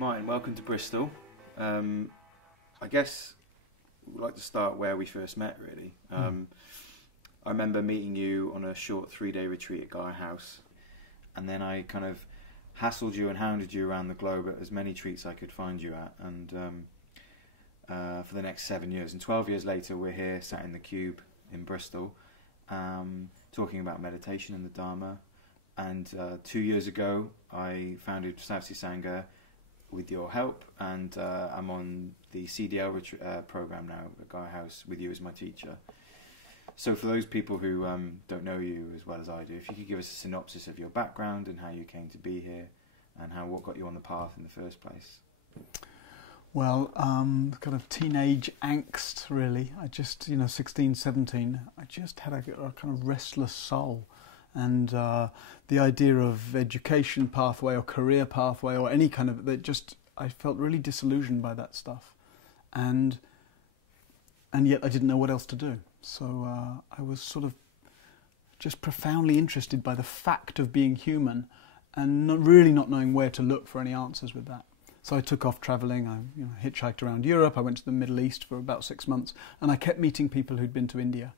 Martin, welcome to Bristol. I guess we'd like to start where we first met, really. I remember meeting you on a short 3-day retreat at Guy House, and then I kind of hassled you and hounded you around the globe at as many retreats I could find you at, and for the next 7 years. And 12 years later, we're here, sat in the Cube in Bristol, talking about meditation and the Dharma. And 2 years ago, I founded Southsea Sangha with your help, and I'm on the CDL program now at Guy House with you as my teacher. So for those people who don't know you as well as I do, if you could give us a synopsis of your background and how you came to be here, and what got you on the path in the first place. Well, kind of teenage angst, really. I just, 16, 17, I just had a kind of restless soul. And the idea of education pathway or career pathway or any kind of, I felt really disillusioned by that stuff. And yet I didn't know what else to do. So I was sort of just profoundly interested by the fact of being human and not knowing where to look for any answers with that. So I took off travelling. I hitchhiked around Europe. I went to the Middle East for about 6 months, and I kept meeting people who'd been to India,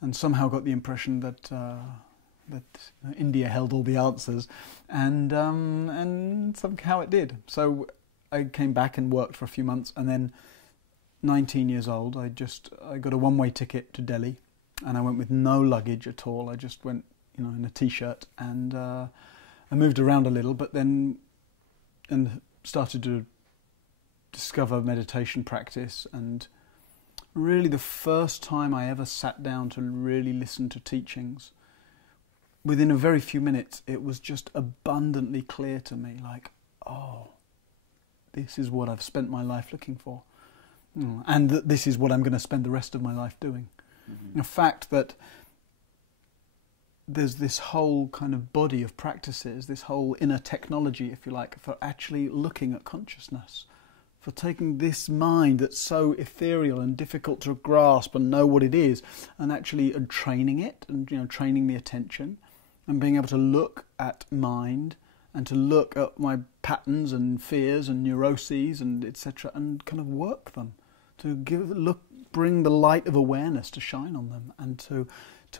and somehow got the impression that India held all the answers, and somehow it did. So I came back and worked for a few months, and then 19 years old, I got a one-way ticket to Delhi, and I went with no luggage at all. I just went, in a t-shirt, and I moved around a little, but then started to discover meditation practice. And really the first time I ever sat down to really listen to teachings, within a very few minutes it was just abundantly clear to me, like, oh, this is what I've spent my life looking for, and that this is what I'm going to spend the rest of my life doing. Mm-hmm. The fact that there's this whole kind of body of practices, this whole inner technology, if you like, for actually looking at consciousness, for taking this mind that's so ethereal and difficult to grasp and know what it is, and actually training it, and training the attention, and being able to look at mind and to look at my patterns and fears and neuroses and etc., and kind of work them, to bring the light of awareness to shine on them, and to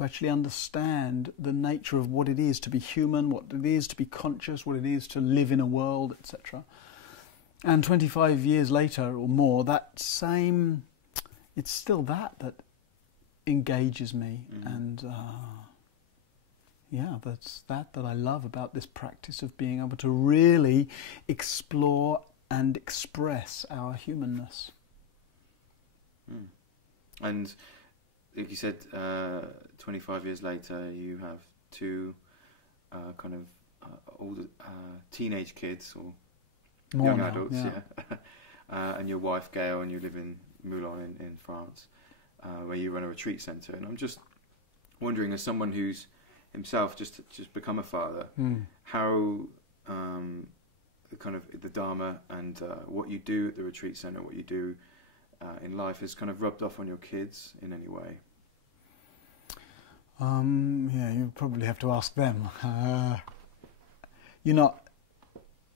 actually understand the nature of what it is to be human, what it is to be conscious, what it is to live in a world, etc. And 25 years later or more, it's still that engages me. Mm. And that's that I love about this practice of being able to really explore and express our humanness. Mm. And like you said, 25 years later, you have two older teenage kids, or young adults, and your wife Gail, and you live in Moulin in France, where you run a retreat centre. And I'm just wondering, as someone who's himself just become a father, how the Dharma and what you do at the retreat centre, what you do in life, has kind of rubbed off on your kids in any way? You probably have to ask them.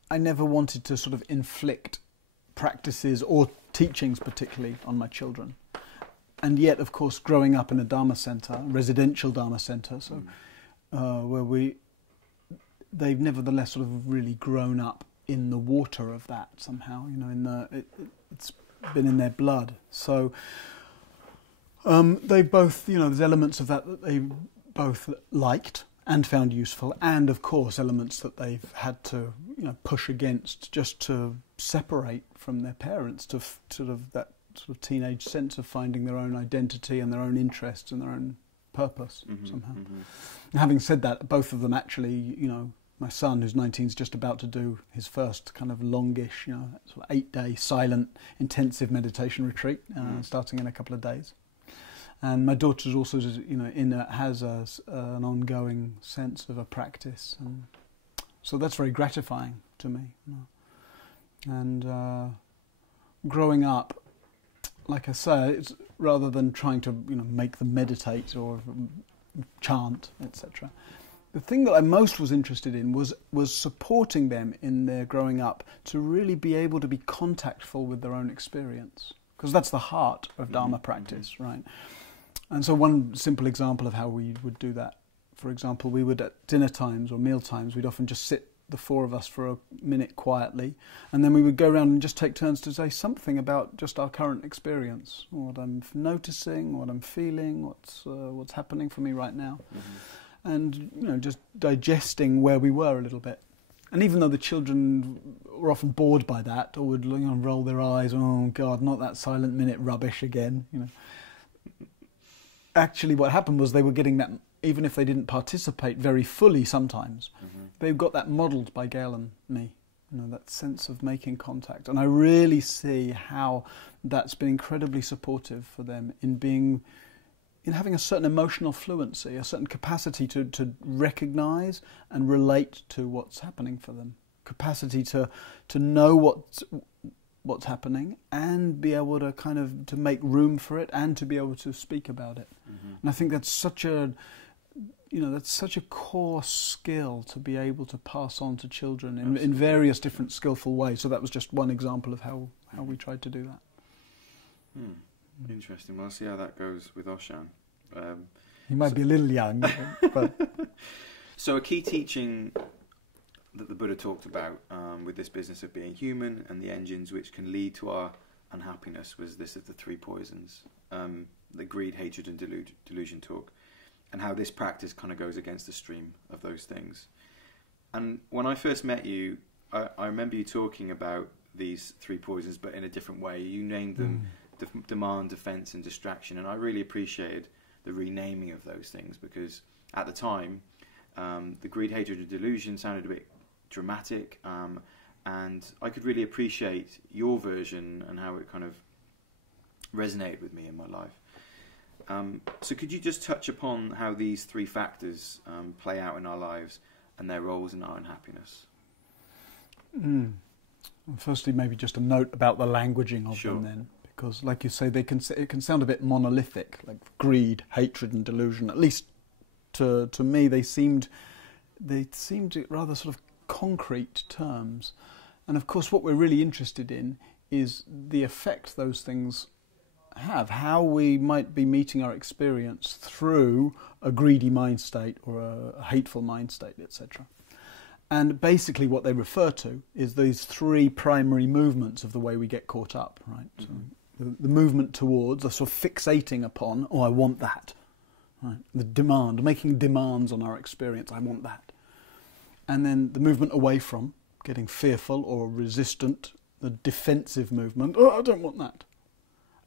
I never wanted to sort of inflict practices or teachings particularly on my children. And yet, of course, growing up in a Dharma centre, residential Dharma centre, so where they've nevertheless sort of really grown up in the water of that somehow, it's been in their blood. So they both, there's elements of that they both liked and found useful, and of course elements that they've had to, push against just to separate from their parents, to sort of that sort of teenage sense of finding their own identity and their own interests and their own purpose somehow. Mm-hmm. And having said that, both of them actually, my son, who's 19, is just about to do his first kind of longish, sort of 8-day silent, intensive meditation retreat, starting in a couple of days. And my daughter's also, has an ongoing sense of a practice, and so that's very gratifying to me. And growing up, like I say, it's, rather than trying to make them meditate or chant, etc., the thing that I most was interested in was supporting them in their growing up to really be able to be contactful with their own experience, because that's the heart of Dharma practice, right? And so one simple example of how we would do that, for example, we would at dinner times or meal times, we'd often just sit, the four of us, for a minute quietly, and then we would go around and just take turns to say something about just our current experience, what I'm noticing, what I'm feeling, what's happening for me right now. And, you know, just digesting where we were a little bit. And even though the children were often bored by that, or would, you know, roll their eyes, oh God, not that silent minute rubbish again, you know. Actually what happened was they were getting that, even if they didn't participate very fully sometimes, they got that modelled by Gail and me, you know, that sense of making contact. And I really see how that's been incredibly supportive for them in having a certain emotional fluency, a certain capacity to recognise and relate to what's happening for them, capacity to know what's happening and be able to kind of to make room for it and to be able to speak about it. And I think that's such a core skill to be able to pass on to children in various different skillful ways. So that was just one example of how we tried to do that. Interesting. Well, I'll see how that goes with Oshan. He might be a little young, but so a key teaching that the Buddha talked about with this business of being human and the engines which can lead to our unhappiness was this of the three poisons, the greed, hatred, and delusion talk, and how this practice kind of goes against the stream of those things. And when I first met you, I remember you talking about these three poisons, but in a different way. You named them demand, defense, and distraction, and I really appreciated the renaming of those things, because at the time the greed, hatred, and delusion sounded a bit dramatic, and I could really appreciate your version and how it kind of resonated with me in my life. So could you just touch upon how these three factors play out in our lives and their roles in our unhappiness? Firstly, maybe just a note about the languaging of them then. Because, like you say, it can sound a bit monolithic, like greed, hatred, and delusion. At least to me, they seemed rather sort of concrete terms. And of course, what we're really interested in is the effect those things have, how we might be meeting our experience through a greedy mind state or a hateful mind state, etc. And basically, what they refer to is these three primary movements of the way we get caught up, right? So, the movement towards, the sort of fixating upon, oh, I want that. Right? The demand, making demands on our experience, I want that. And then the movement away from, getting fearful or resistant, the defensive movement, oh, I don't want that.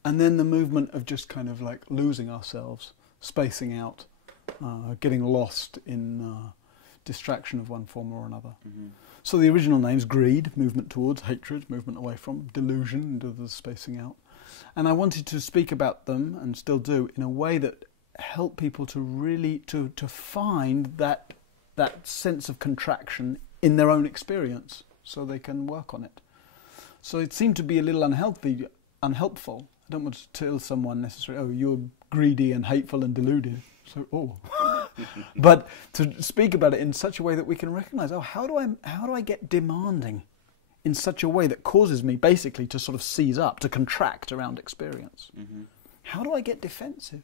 And then the movement of just kind of like losing ourselves, spacing out, getting lost in distraction of one form or another. So the original name's greed, movement towards, hatred, movement away from, delusion, into the spacing out. And I wanted to speak about them, and still do, in a way that help people to really to find that sense of contraction in their own experience, so they can work on it. So it seemed to be a little unhelpful. I don't want to tell someone necessarily, oh, you're greedy and hateful and deluded. So, but to speak about it in such a way that we can recognise, oh, how do I get demanding in such a way that causes me basically to sort of seize up, to contract around experience? How do I get defensive?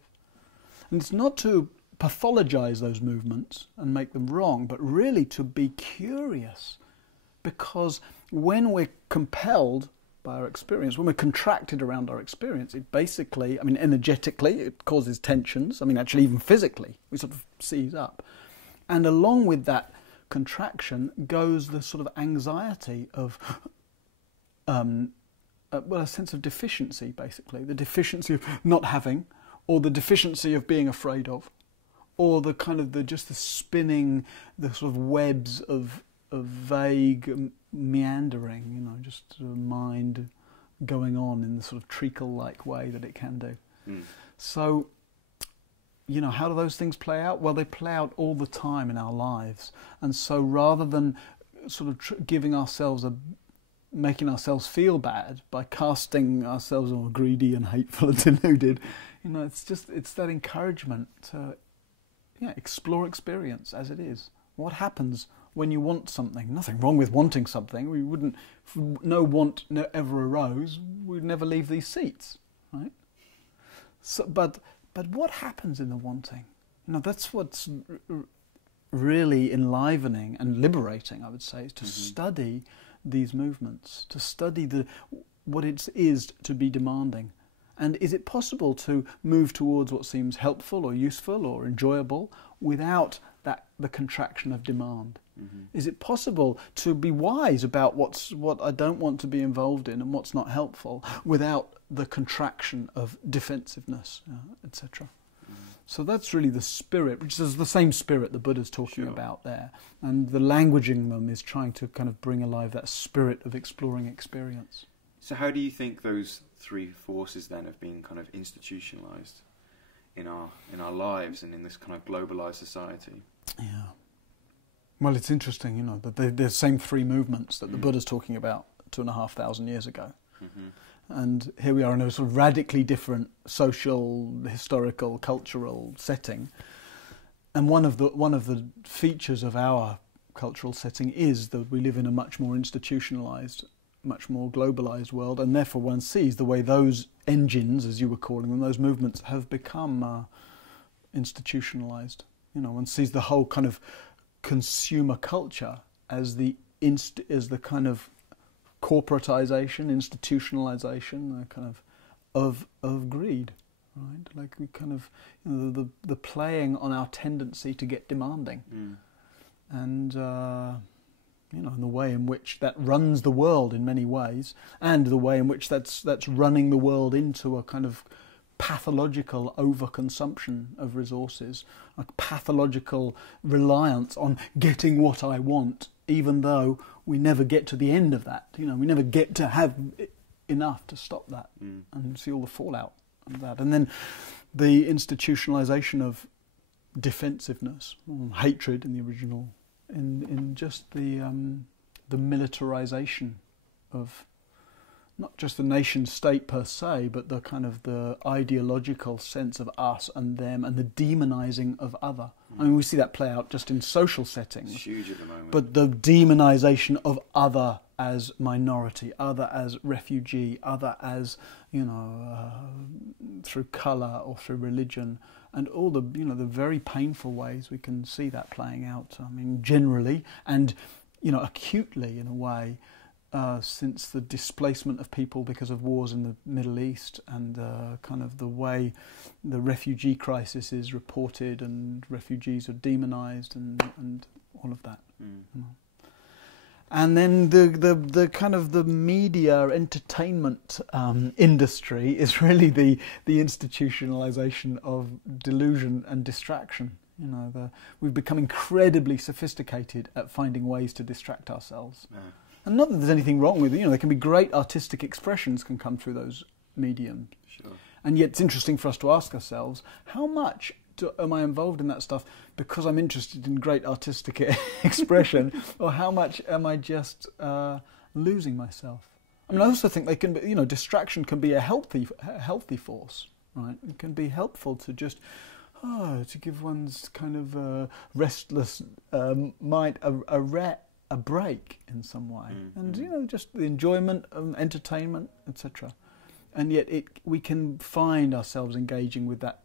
And it's not to pathologise those movements and make them wrong, but really to be curious, because when we're compelled by our experience, when we're contracted around our experience, it basically, I mean, energetically, it causes tensions. I mean, actually, even physically, we sort of seize up. And along with that contraction goes the sort of anxiety of, a sense of deficiency, basically. The deficiency of not having, or the deficiency of being afraid of, or the kind of the spinning, the sort of webs of vague meandering, you know, just sort of mind going on in the sort of treacle-like way that it can do. So, you know, how do those things play out? Well, they play out all the time in our lives. And so rather than sort of making ourselves feel bad by casting ourselves all greedy and hateful and deluded, you know, it's that encouragement to explore experience as it is. What happens when you want something? Nothing wrong with wanting something. We wouldn't, if no want ever arose, we'd never leave these seats, right? So, but what happens in the wanting? That's what's really enlivening and liberating, I would say, is to study these movements, to study what it is to be demanding. And is it possible to move towards what seems helpful or useful or enjoyable without the contraction of demand? Is it possible to be wise about what I don't want to be involved in and what's not helpful without the contraction of defensiveness, etc.? So that's really the spirit, which is the same spirit the Buddha's talking about there. And the languaging them is trying to kind of bring alive that spirit of exploring experience. So how do you think those three forces then have been kind of institutionalized in our lives and in this kind of globalized society? Yeah. Well, it's interesting, that the same three movements that the Buddha's talking about 2,500 years ago. And here we are in a sort of radically different social, historical, cultural setting. And one of the features of our cultural setting is that we live in a much more institutionalized, much more globalized world, and therefore one sees the way those engines, as you were calling them, those movements have become institutionalized. One sees the whole kind of consumer culture as the kind of corporatization, institutionalization, kind of greed, right? Like we kind of the playing on our tendency to get demanding, and and the way in which that runs the world in many ways, and the way in which that's running the world into a kind of pathological overconsumption of resources, a pathological reliance on getting what I want, even though we never get to the end of that. We never get to have enough to stop that, and see all the fallout of that. And then the institutionalization of defensiveness, or hatred in the original, in just the militarization of not just the nation state per se, but the kind of the ideological sense of us and them, and the demonizing of other. I mean, we see that play out just in social settings. It's huge at the moment. But the demonization of other as minority, other as refugee, other as, through colour or through religion, and all the, the very painful ways we can see that playing out. I mean, generally and, acutely in a way, since the displacement of people because of wars in the Middle East, and kind of the way the refugee crisis is reported and refugees are demonized and all of that. And then the kind of the media entertainment industry is really the institutionalization of delusion and distraction. We've become incredibly sophisticated at finding ways to distract ourselves. Yeah. And not that there's anything wrong with it. There can be great artistic expressions can come through those mediums. Sure. And yet it's interesting for us to ask ourselves, how much am I involved in that stuff because I'm interested in great artistic expression, or how much am I just losing myself? I mean, I also think they can be, distraction can be a healthy force, right? It can be helpful to just, to give one's kind of restless mind a break in some way, and just the enjoyment, entertainment, etc. And yet we can find ourselves engaging with that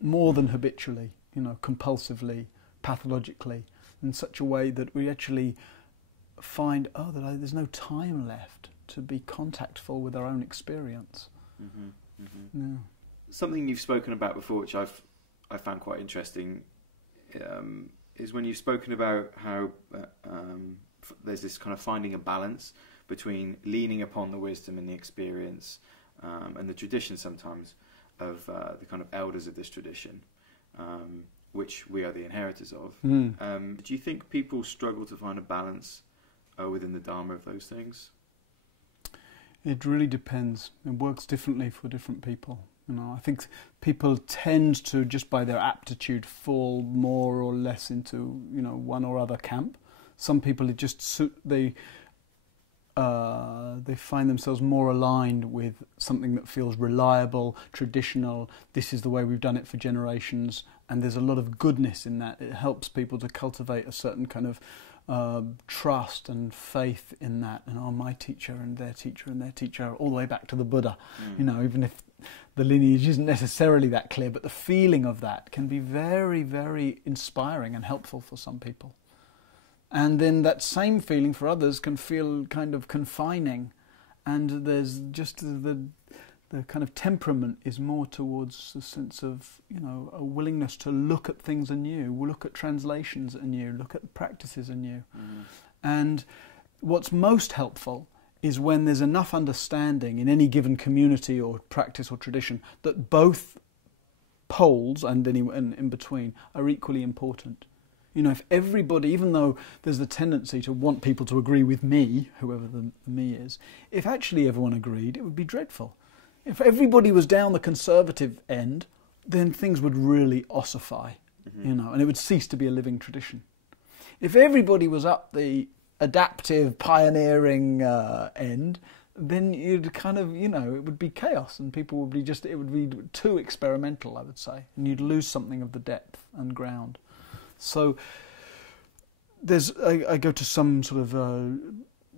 more than habitually, compulsively, pathologically, in such a way that we actually find that there's no time left to be contactful with our own experience. Yeah. Something you've spoken about before, which I found quite interesting, is when you've spoken about how there's this kind of finding a balance between leaning upon the wisdom and the experience and the tradition sometimes of the kind of elders of this tradition, which we are the inheritors of. Do you think people struggle to find a balance within the Dharma of those things? It really depends. It works differently for different people. I think people tend to, just by their aptitude, fall more or less into, one or other camp. Some people, it just suit, they they find themselves more aligned with something that feels reliable, traditional. This is the way we've done it for generations, and there's a lot of goodness in that. It helps people to cultivate a certain kind of trust and faith in that. And my teacher and their teacher and their teacher, all the way back to the Buddha. You know, even if the lineage isn't necessarily that clear, but the feeling of that can be very, very inspiring and helpful for some people. And then that same feeling for others can feel kind of confining, and there's just the kind of temperament is more towards a sense of, you know, a willingness to look at things anew, look at translations anew, look at practices anew. And what's most helpful is when there's enough understanding in any given community or practice or tradition that both poles and in between are equally important. You know, if everybody, even though there's the tendency to want people to agree with me, whoever the me is, if actually everyone agreed, it would be dreadful. If everybody was down the conservative end, then things would really ossify, you know, and it would cease to be a living tradition. If everybody was up the adaptive, pioneering end, then you'd kind of, you know, it would be chaos, and people would be it would be too experimental, I would say, and you'd lose something of the depth and ground. So I go to some sort of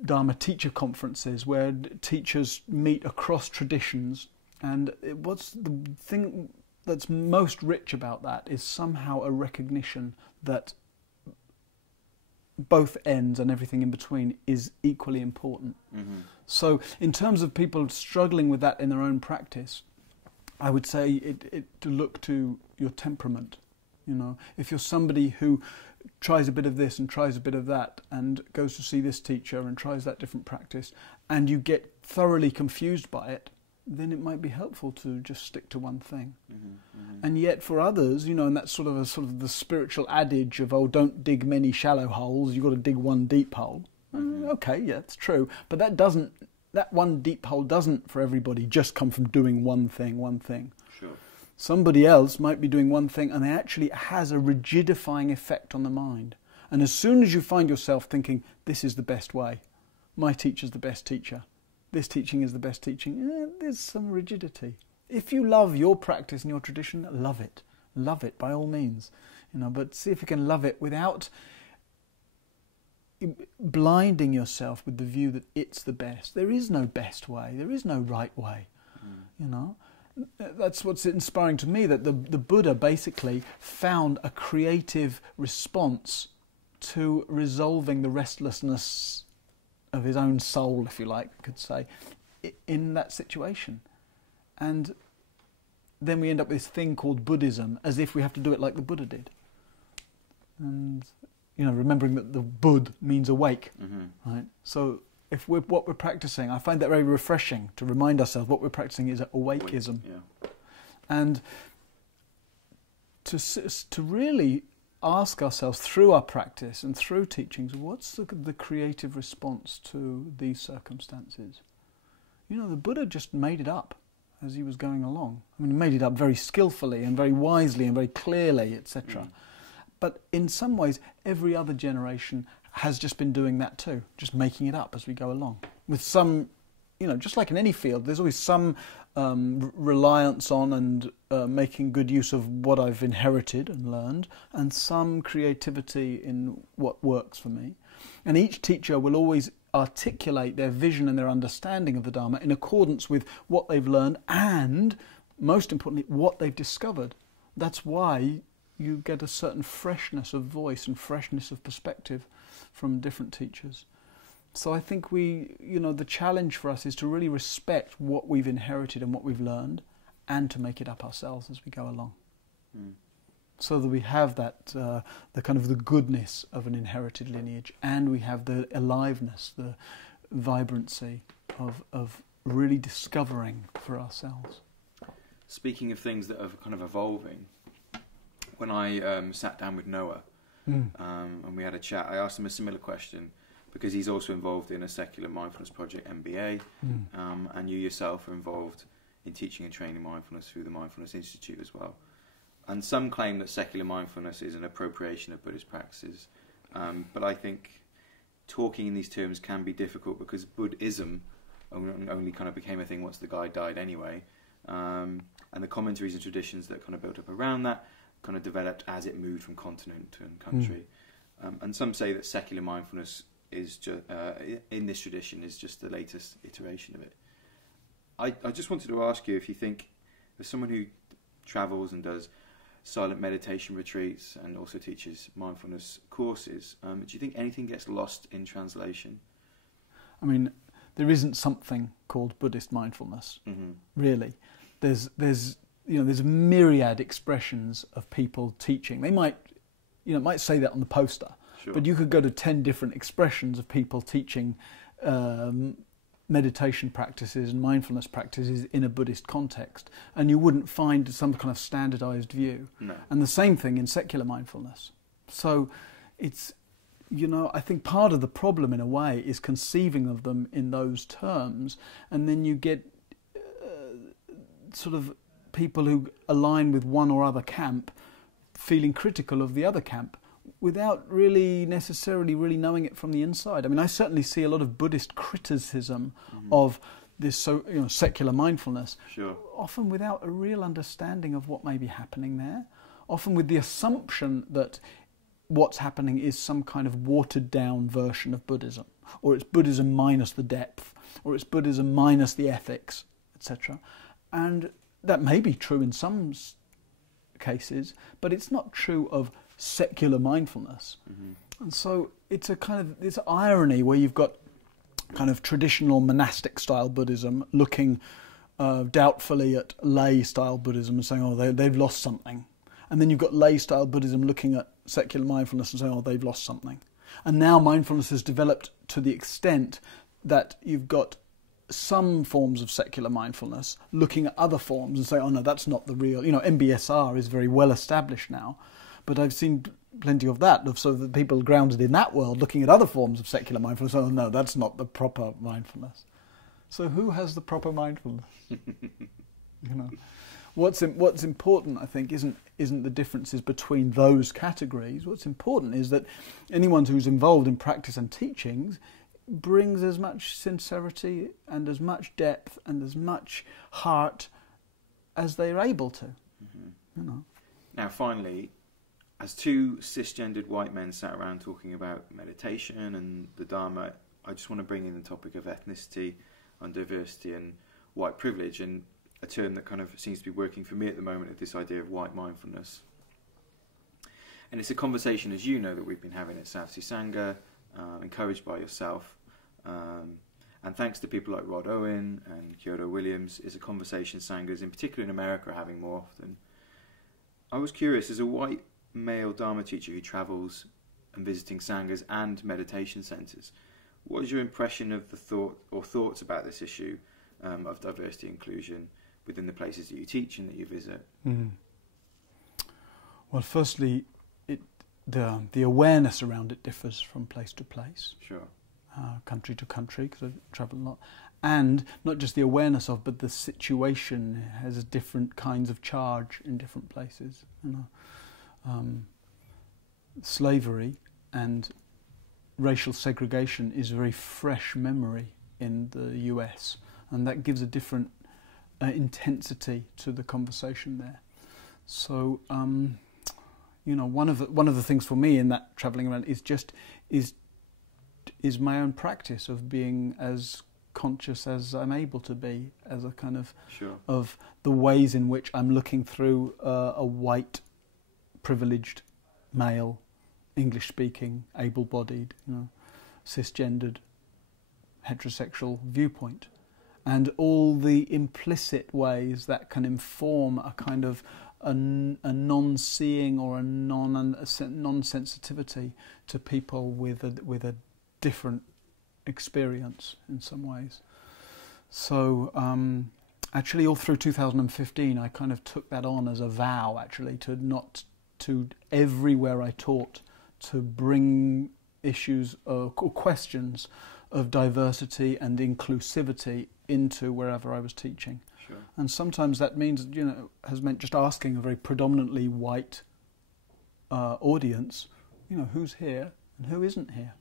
Dharma teacher conferences where teachers meet across traditions, and what's the thing that's most rich about that is somehow a recognition that both ends and everything in between is equally important. So in terms of people struggling with that in their own practice, I would say to look to your temperament. You know, if you're somebody who tries a bit of this and tries a bit of that and goes to see this teacher and tries that different practice, and you get thoroughly confused by it, then it might be helpful to just stick to one thing. And yet for others, you know, and that's sort of the spiritual adage of, oh, don't dig many shallow holes, you've got to dig one deep hole. Okay, yeah, it's true. But that one deep hole doesn't, for everybody, just come from doing one thing. Sure. Somebody else might be doing one thing, and it actually has a rigidifying effect on the mind. And as soon as you find yourself thinking, this is the best way, my teacher's the best teacher, this teaching is the best teaching, there's some rigidity. If you love your practice and your tradition, love it by all means. You know, but see if you can love it without blinding yourself with the view that it's the best. There is no best way. There is no right way. You know. That's what's inspiring to me, that the Buddha basically found a creative response to resolving the restlessness of his own soul, if you like, could say, in that situation. And then we end up with this thing called Buddhism, as if we have to do it like the Buddha did. And, you know, remembering that the Bud means awake, right? So if what we're practicing, I find that very refreshing to remind ourselves what we're practicing is awakeism. And to really ask ourselves through our practice and through teachings, what's the creative response to these circumstances? You know, the Buddha just made it up as he was going along. I mean, he made it up very skillfully and very wisely and very clearly, etc. But in some ways, every other generation has just been doing that too, just making it up as we go along. With some, you know, just like in any field, there's always some reliance on and making good use of what I've inherited and learned, and some creativity in what works for me. And each teacher will always articulate their vision and their understanding of the Dharma in accordance with what they've learned and, most importantly, what they've discovered. That's why you get a certain freshness of voice and freshness of perspective from different teachers. So I think the challenge for us is to really respect what we've inherited and what we've learned, and to make it up ourselves as we go along. So that we have that, the kind of the goodness of an inherited lineage, and we have the aliveness, the vibrancy of really discovering for ourselves. Speaking of things that are kind of evolving, when I sat down with Noah, and we had a chat, I asked him a similar question, because he's also involved in a secular mindfulness project, MBA, and you yourself are involved in teaching and training mindfulness through the Mindfulness Institute as well. And some claim that secular mindfulness is an appropriation of Buddhist practices, but I think talking in these terms can be difficult because Buddhism only kind of became a thing once the guy died anyway. And the commentaries and traditions that kind of built up around that kind of developed as it moved from continent to country. And some say that secular mindfulness is in this tradition is just the latest iteration of it. I just wanted to ask you if you think, as someone who travels and does silent meditation retreats and also teaches mindfulness courses, do you think anything gets lost in translation? I mean, there isn't something called Buddhist mindfulness, really. There's myriad expressions of people teaching. They might say that on the poster, sure, but you could go to 10 different expressions of people teaching meditation practices and mindfulness practices in a Buddhist context, and you wouldn't find some kind of standardized view. No. And the same thing in secular mindfulness. So it's, I think part of the problem in a way is conceiving of them in those terms, and then you get sort of people who align with one or other camp feeling critical of the other camp without really necessarily really knowing it from the inside. I mean, I certainly see a lot of Buddhist criticism of this secular mindfulness, sure, often without a real understanding of what may be happening there, often with the assumption that what's happening is some kind of watered down version of Buddhism, or it's Buddhism minus the depth, or it's Buddhism minus the ethics, etc. And that may be true in some cases, but it's not true of secular mindfulness. And so it's a kind of this irony where you've got kind of traditional monastic style Buddhism looking doubtfully at lay style Buddhism and saying, oh, they've lost something. And then you've got lay style Buddhism looking at secular mindfulness and saying, oh, they've lost something. And now mindfulness has developed to the extent that you've got some forms of secular mindfulness looking at other forms and say, oh no, that's not the real, MBSR is very well established now, but I've seen plenty of that, so the people grounded in that world looking at other forms of secular mindfulness, oh no, that's not the proper mindfulness. So who has the proper mindfulness? What's important, I think, isn't the differences between those categories. What's important is that anyone who's involved in practice and teachings brings as much sincerity and as much depth and as much heart as they're able to. Now, finally, as two cisgendered white men sat around talking about meditation and the Dharma, I just want to bring in the topic of ethnicity and diversity and white privilege, and a term that kind of seems to be working for me at the moment is this idea of white mindfulness. And it's a conversation, as you know, that we've been having at Southsea Sangha, encouraged by yourself, and thanks to people like Rod Owen and Kyoto Williams, is a conversation Sanghas, in particular in America, are having more often. I was curious, as a white male Dharma teacher who travels and visiting Sanghas and meditation centres, what is your impression of the thoughts about this issue of diversity and inclusion within the places that you teach and that you visit? Well, firstly, the awareness around it differs from place to place. Sure. Country to country, because I've travelled a lot. And not just the awareness of, but the situation has different kinds of charge in different places. Slavery and racial segregation is a very fresh memory in the US, and that gives a different intensity to the conversation there. So, one of the things for me in that travelling around is my own practice of being as conscious as I'm able to be, as a kind of sure, of the ways in which I'm looking through a white, privileged, male, English-speaking, able-bodied, cisgendered, heterosexual viewpoint, and all the implicit ways that can inform a kind of a non-seeing or a non-sensitivity to people with a different experience in some ways. So actually all through 2015 I kind of took that on as a vow, actually, to everywhere I taught, to bring issues or questions of diversity and inclusivity into wherever I was teaching. Sure. And sometimes that means, has meant just asking a very predominantly white audience, who's here and who isn't here.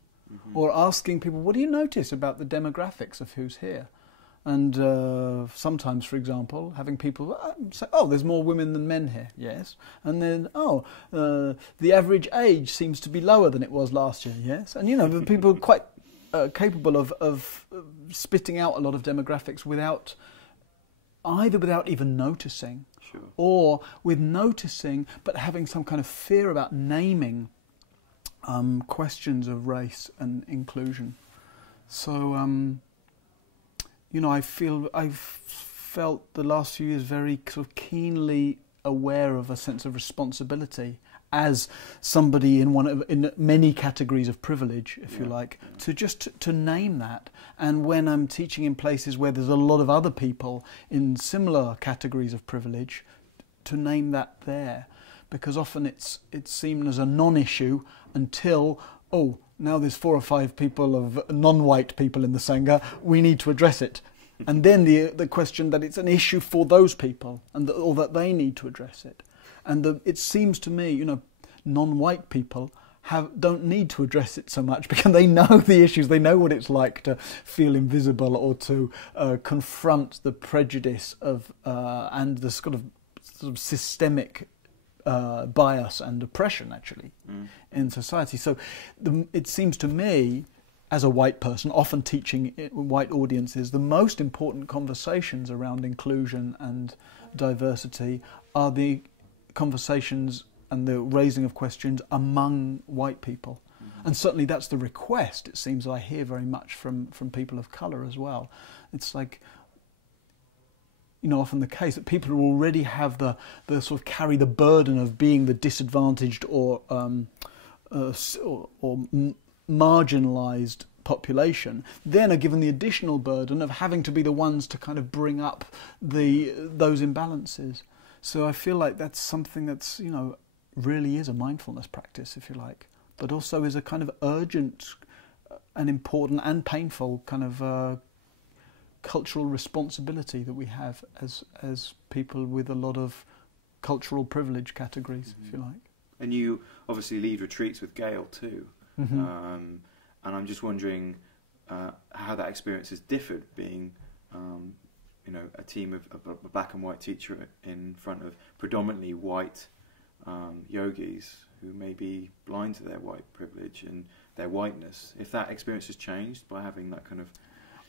or asking people, what do you notice about the demographics of who's here? And sometimes, for example, having people say, oh, there's more women than men here, yes. And then, the average age seems to be lower than it was last year, yes. And, the people are quite capable of spitting out a lot of demographics without even noticing, sure. or with noticing but having some kind of fear about naming questions of race and inclusion. So, I've felt the last few years very sort of keenly aware of a sense of responsibility as somebody in many categories of privilege, if you like, to name that. And when I'm teaching in places where there's a lot of other people in similar categories of privilege, to name that there, because often it's seen as a non-issue until now there's 4 or 5 people of non-white people in the Sangha, we need to address it. And then the question that it's an issue for those people, or that they need to address it. And it seems to me, non-white people don't need to address it so much because they know the issues, they know what it's like to feel invisible or to confront the prejudice of and the sort of systemic bias and oppression, actually, in society. So it seems to me, as a white person, often teaching white audiences, the most important conversations around inclusion and diversity are the conversations and the raising of questions among white people. And certainly that's the request, it seems, I hear very much from people of colour as well. It's like, often the case that people who already have the sort of carry the burden of being the disadvantaged or marginalised population, then are given the additional burden of having to be the ones to kind of bring up those imbalances. So I feel like that's something that's, really is a mindfulness practice, if you like, but also is a kind of urgent and important and painful kind of cultural responsibility that we have as people with a lot of cultural privilege categories, if you like. And you obviously lead retreats with Gail too. And I'm just wondering how that experience has differed, being, a team of a black and white teacher in front of predominantly white yogis who may be blind to their white privilege and their whiteness. If that experience has changed by having that kind of...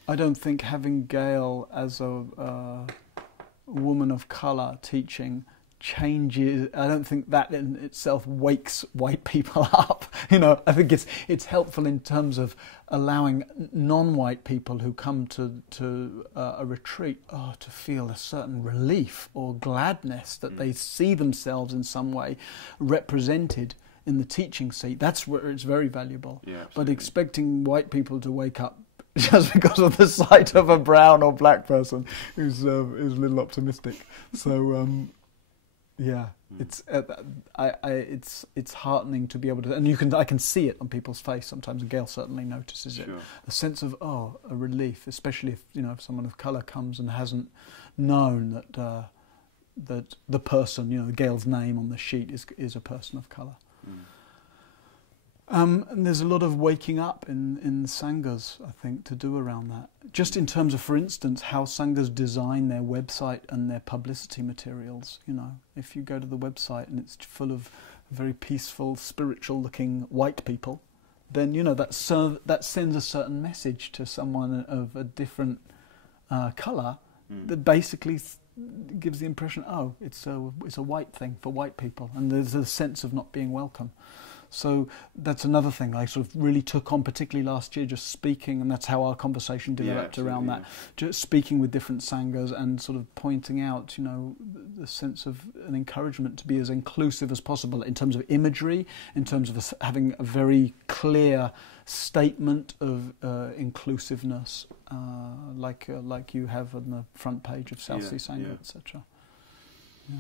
I don't think having Gail as a woman of colour teaching changes. I don't think that in itself wakes white people up. I think it's helpful in terms of allowing non-white people who come to a retreat to feel a certain relief or gladness that they see themselves in some way represented in the teaching seat. That's where it's very valuable. Yeah, but expecting white people to wake up just because of the sight of a brown or black person is a little optimistic. So. It's heartening to be able to, and I can see it on people's face sometimes, and Gail certainly notices it. Sure. A sense of a relief, especially if someone of colour comes and hasn't known that the person, Gail's name on the sheet is a person of colour. And there's a lot of waking up in Sanghas, I think, to do around that. Just in terms of, for instance, how Sanghas design their website and their publicity materials. If you go to the website and it's full of very peaceful, spiritual-looking white people, then that sends a certain message to someone of a different colour that basically gives the impression, it's a white thing for white people, and there's a sense of not being welcome. So that's another thing I sort of really took on, particularly last year, just speaking, and that's how our conversation developed around that. Just speaking with different Sanghas and sort of pointing out, the sense of an encouragement to be as inclusive as possible in terms of imagery, in terms of having a very clear statement of inclusiveness, like you have on the front page of Southsea Sangha, etc. Yeah.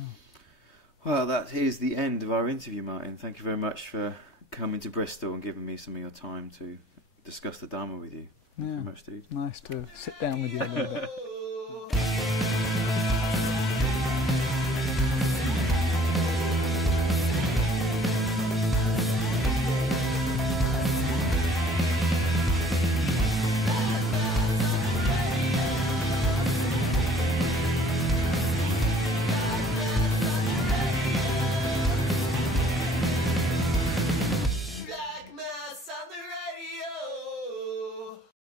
Well, that is the end of our interview, Martin. Thank you very much for coming to Bristol and giving me some of your time to discuss the Dharma with you. Thank you very much, dude. Nice to sit down with you a little bit.